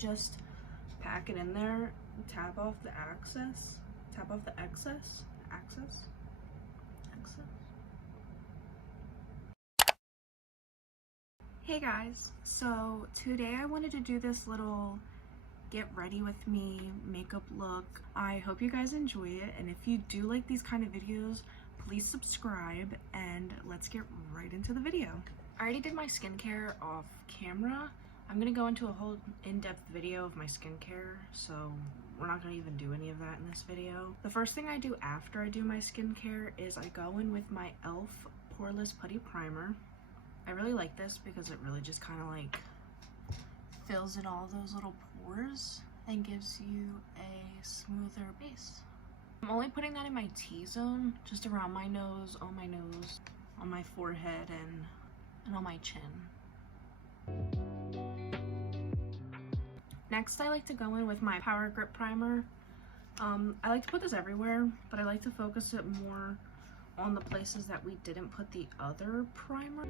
just pack it in there, tap off the excess. Hey guys, so today I wanted to do this little get ready with me makeup look. I hope you guys enjoy it, and if you do like these kind of videos, please subscribe and let's get right into the video. I already did my skincare off camera. I'm gonna go into a whole in-depth video of my skincare, so we're not gonna even do any of that in this video. The first thing I do after I do my skincare is I go in with my e.l.f. Poreless Putty Primer. I really like this because it really just kind of like fills in all those little pores and gives you a smoother base. I'm only putting that in my T-zone, just around my nose, on my forehead, and on my chin. Next, I like to go in with my Power Grip Primer. I like to put this everywhere, but I like to focus it more on the places that we didn't put the other primer.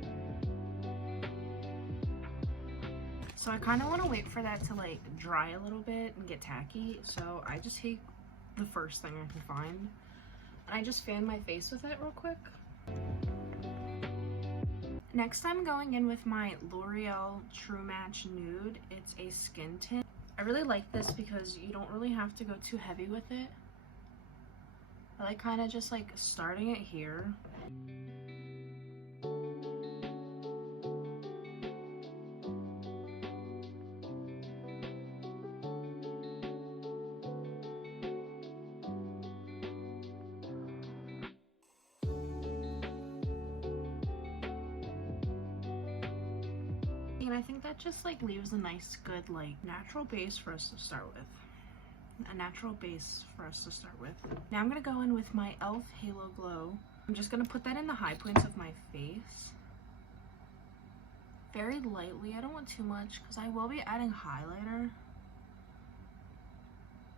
So I kind of want to wait for that to like dry a little bit and get tacky, so I just take the first thing I can find and I just fan my face with it real quick. Next, I'm going in with my L'Oreal True Match Nude. It's a skin tint. I really like this because you don't really have to go too heavy with it. I like kind of just like starting it here. And I think that just like leaves a nice good like natural base for us to start with. Now I'm gonna go in with my e.l.f. Halo Glow. I'm just gonna put that in the high points of my face. Very lightly, I don't want too much because I will be adding highlighter.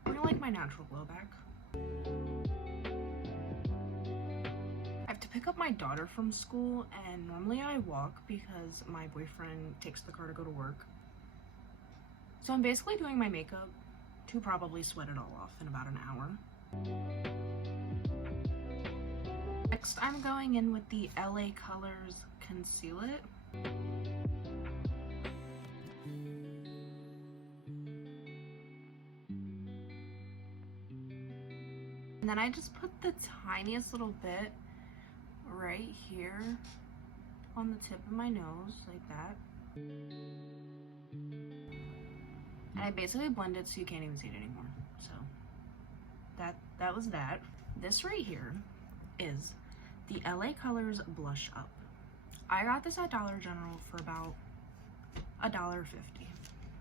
I'm gonna like my natural glow back. I have to pick up my daughter from school, and normally I walk because my boyfriend takes the car to go to work. So I'm basically doing my makeup to probably sweat it all off in about an hour. Next, I'm going in with the LA Colors Conceal It. And then I just put the tiniest little bit right here on the tip of my nose, like that. And I basically blend it so you can't even see it anymore. So that was that. This right here is the LA Colors Blush Up. I got this at Dollar General for about $1.50.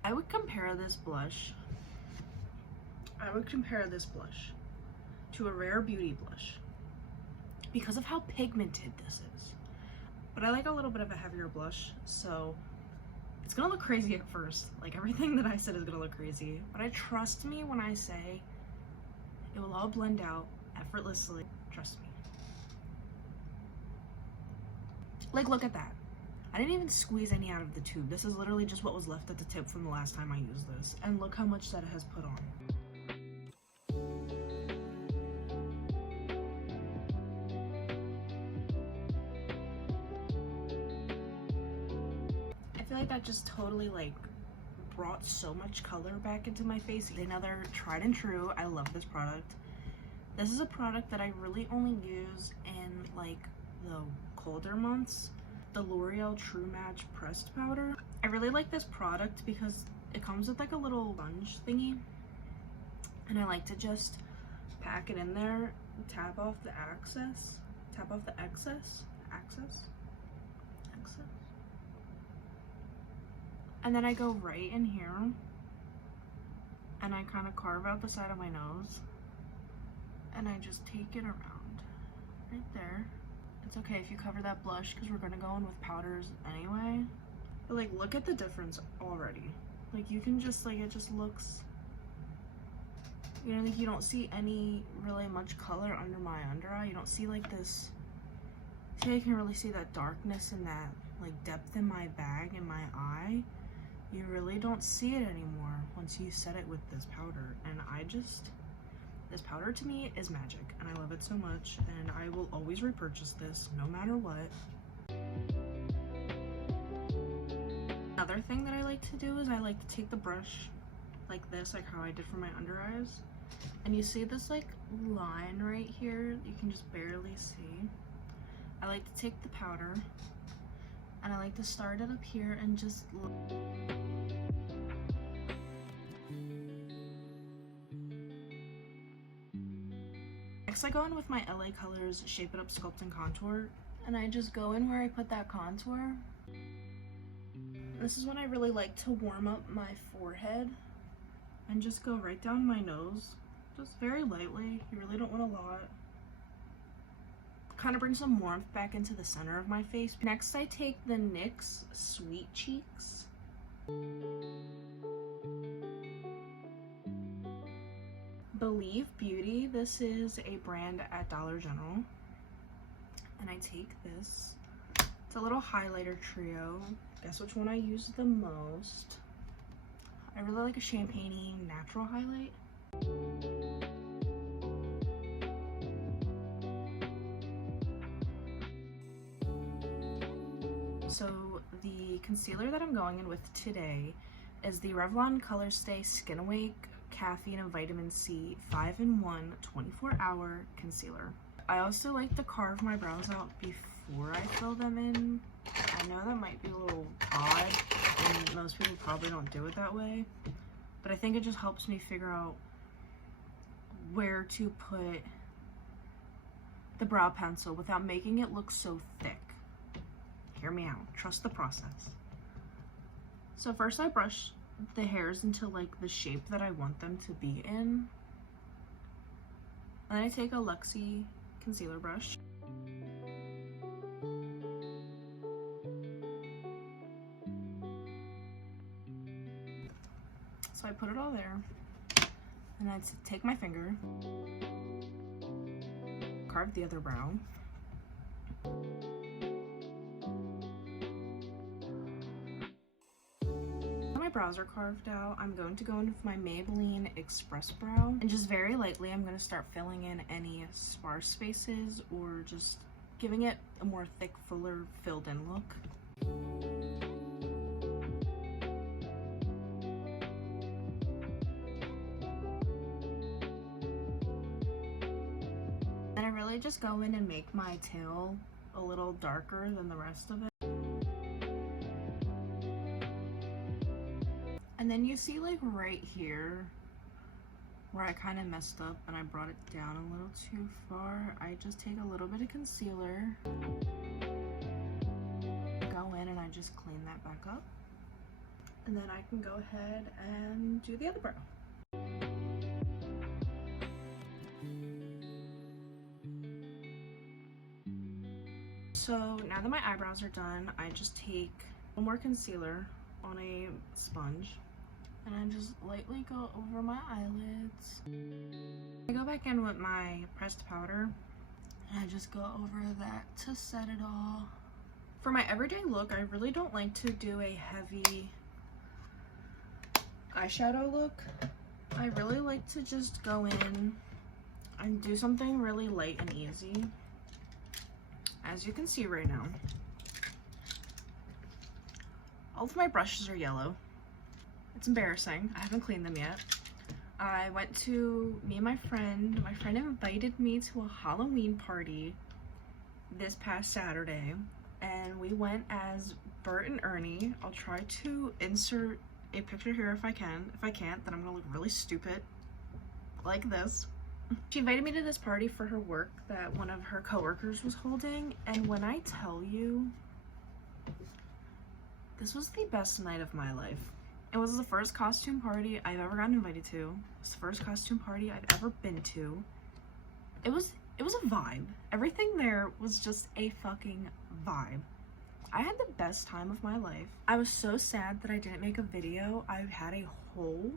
I would compare this blush to a Rare Beauty blush because of how pigmented this is. But I like a little bit of a heavier blush, so it's gonna look crazy at first. Like everything that I said is gonna look crazy, but trust me when I say it will all blend out effortlessly. Trust me. Like, look at that. I didn't even squeeze any out of the tube. This is literally just what was left at the tip from the last time I used this. And look how much that it has put on. I feel like that just totally like brought so much color back into my face. Another tried and true. I love this product. This is a product that I really only use in like the colder months. The L'Oreal True Match Pressed Powder. I really like this product because it comes with like a little sponge thingy, and I like to just pack it in there, tap off the excess, and then I go right in here and I kind of carve out the side of my nose and I just take it around right there. It's okay if you cover that blush because we're gonna go in with powders anyway. But like, look at the difference already. Like, you can just like, it just looks, you know, like you don't see any really much color under my under eye. You don't see like this, see, I can really see that darkness and that like depth in my bag and my eye. you really don't see it anymore once you set it with this powder. And this powder to me is magic, and I love it so much, and I will always repurchase this no matter what. Another thing that I like to do is I like to take the brush like this, like how I did for my under eyes, and you see this like line right here you can just barely see. I like to take the powder and I like to start it up here and just next I go in with my LA Colors Shape It Up Sculpt and Contour, and I just go in where I put that contour. This is when I really like to warm up my forehead and just go right down my nose, just very lightly. You really don't want a lot. Kind of bring some warmth back into the center of my face. Next, I take the NYX Sweet Cheeks. Believe Beauty, this is a brand at Dollar General. And I take this. It's a little highlighter trio. Guess which one I use the most? I really like a champagne-y natural highlight. So the concealer that I'm going in with today is the Revlon Colorstay Skin Awake Caffeine and Vitamin C 5-in-1 24-hour concealer. I also like to carve my brows out before I fill them in. I know that might be a little odd, and most people probably don't do it that way, but I think it just helps me figure out where to put the brow pencil without making it look so thick. Hear me out. Trust the process. So first I brush the hairs into like the shape that I want them to be in. And then I take a Luxie concealer brush. So I put it all there, and I take my finger, carve the other brow. When my brows are carved out, I'm going to go in with my Maybelline Express Brow, and just very lightly I'm going to start filling in any sparse spaces or just giving it a more thick, fuller, filled in look. Then I really just go in and make my tail a little darker than the rest of it. And then you see like right here where I kind of messed up and I brought it down a little too far. I just take a little bit of concealer, go in and I just clean that back up. And then I can go ahead and do the other brow. So now that my eyebrows are done, I just take one more concealer on a sponge and I just lightly go over my eyelids. I go back in with my pressed powder and I just go over that to set it all. For my everyday look, I really don't like to do a heavy eyeshadow look. I really like to just go in and do something really light and easy. As you can see right now, all of my brushes are yellow. It's embarrassing. I haven't cleaned them yet. I went to me and my friend invited me to a Halloween party this past Saturday, and we went as Bert and Ernie. I'll try to insert a picture here if I can. If I can't, then I'm gonna look really stupid like this. She invited me to this party for her work that one of her coworkers was holding, and when I tell you, this was the best night of my life. It was the first costume party I've ever gotten invited to. It was the first costume party I've ever been to. It was a vibe. Everything there was just a fucking vibe. I had the best time of my life. I was so sad that I didn't make a video. I had a whole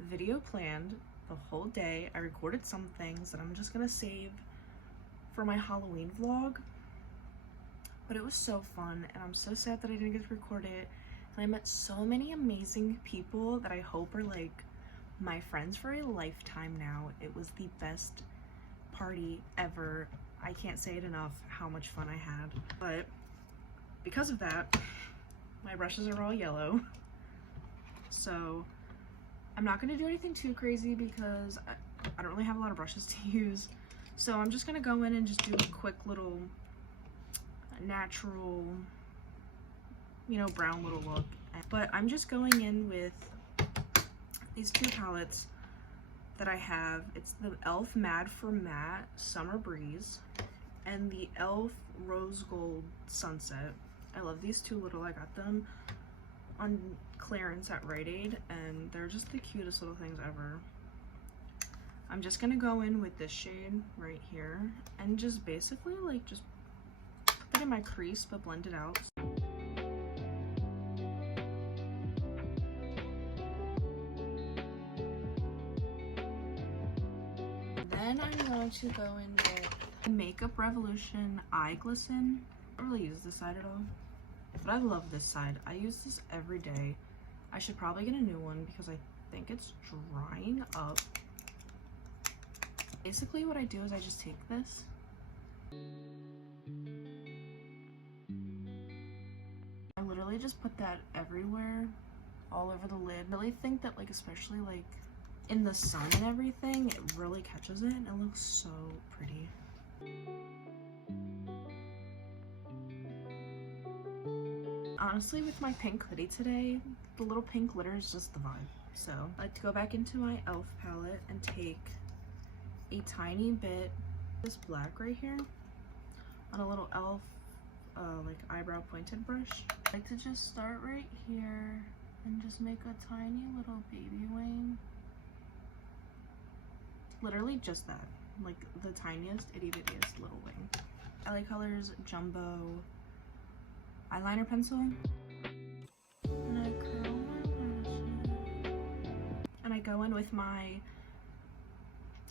video planned the whole day. I recorded some things that I'm just gonna save for my Halloween vlog. But it was so fun, and I'm so sad that I didn't get to record it. And I met so many amazing people that I hope are like my friends for a lifetime now. It was the best party ever. I can't say it enough how much fun I had. But because of that, my brushes are all yellow. So I'm not going to do anything too crazy because I don't really have a lot of brushes to use. So I'm just going to go in and just do a quick little natural, you know, brown little look. But I'm just going in with these two palettes that I have. It's the e.l.f. Mad for Matte Summer Breeze and the e.l.f. Rose Gold Sunset. I love these two little, I got them on clearance at Rite Aid and they're just the cutest little things ever. I'm just gonna go in with this shade right here and just basically like just put it in my crease but blend it out. Then I'm going to go in with Makeup Revolution Eye Glisten. I don't really use this side at all, but I love this side. I use this every day. I should probably get a new one because I think it's drying up. Basically what I do is I just take this I literally just put that everywhere, all over the lid. I really think that like especially like in the sun and everything, it really catches it and it looks so pretty. Honestly, with my pink hoodie today, the little pink glitter is just the vibe. So I like to go back into my e.l.f. palette and take a tiny bit of this black right here on a little e.l.f. Like eyebrow pointed brush. I like to just start right here and just make a tiny little baby wing. Literally just that, like the tiniest itty bittiest little wing. LA Colors Jumbo eyeliner pencil. And I curl my lashes. And I go in with my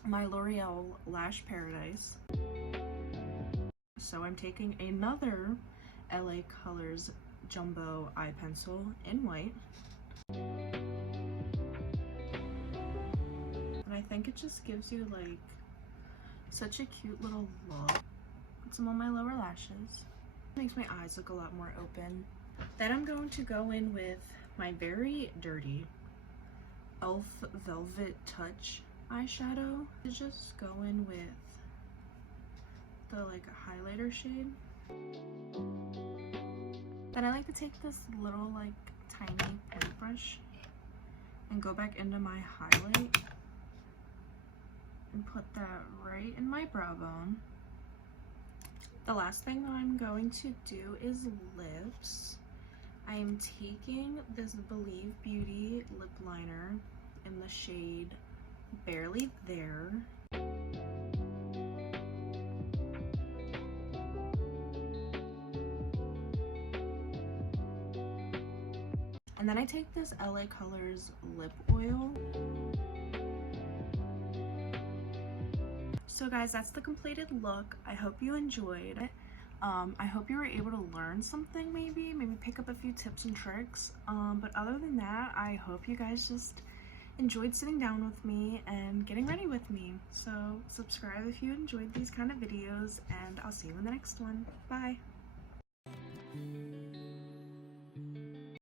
L'Oreal Lash Paradise. So I'm taking another LA Colors Jumbo eye pencil in white. And I think it just gives you like such a cute little look. Put some on my lower lashes. Makes my eyes look a lot more open. Then I'm going to go in with my very dirty e.l.f. Velvet Touch eyeshadow. To just go in with the like highlighter shade. Then I like to take this little like tiny paintbrush and go back into my highlight and put that right in my brow bone. The last thing that I'm going to do is lips. I am taking this Believe Beauty lip liner in the shade Barely There. And then I take this LA Colors lip oil. So guys, that's the completed look. I hope you enjoyed it. I hope you were able to learn something, maybe pick up a few tips and tricks. But other than that, I hope you guys just enjoyed sitting down with me and getting ready with me. So subscribe if you enjoyed these kind of videos, and I'll see you in the next one. Bye.